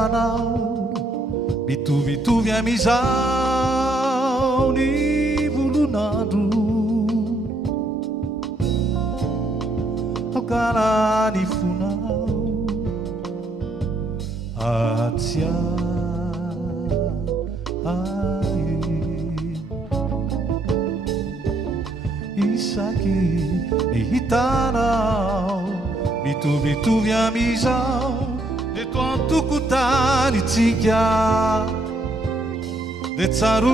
tanao mitovitovy amizao ny volon'andro aokana ny fonao atsia isaky ny hitanao mitovitovy amizao eto antokotanitsika de tsarovy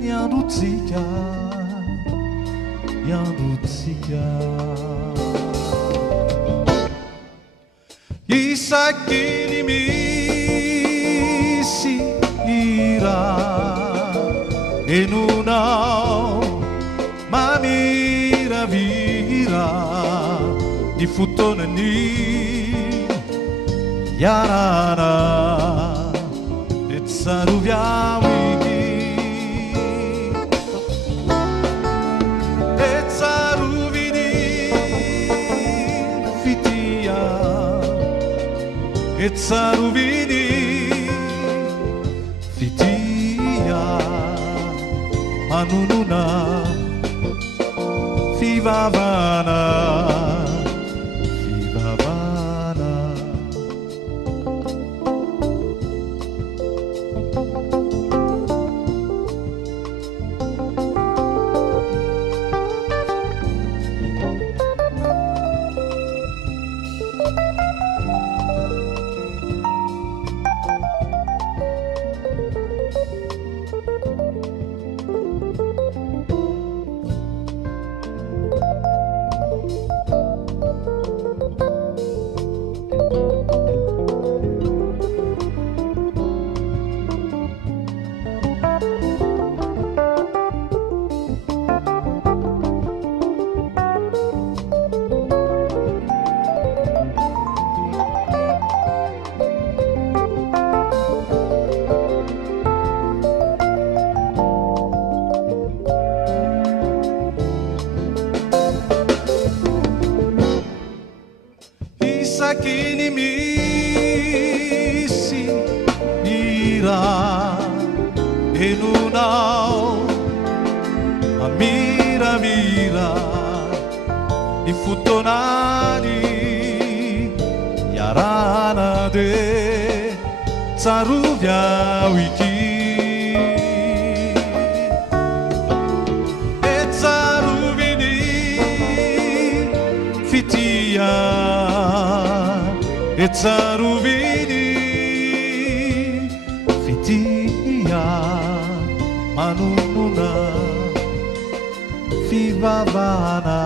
ny androtsika isaky ny misy ira enonao mamiravira ny fotoanany iarana de tsarovy aminy de tsaroviny fitia de tsaroviny fitia manonona fivavana isaky ny misy ira enonao mamiramira ny fotoanany iarana de tsarovy aoiky e tsaroviny fitia e tsaroviny fitia manonona fivavana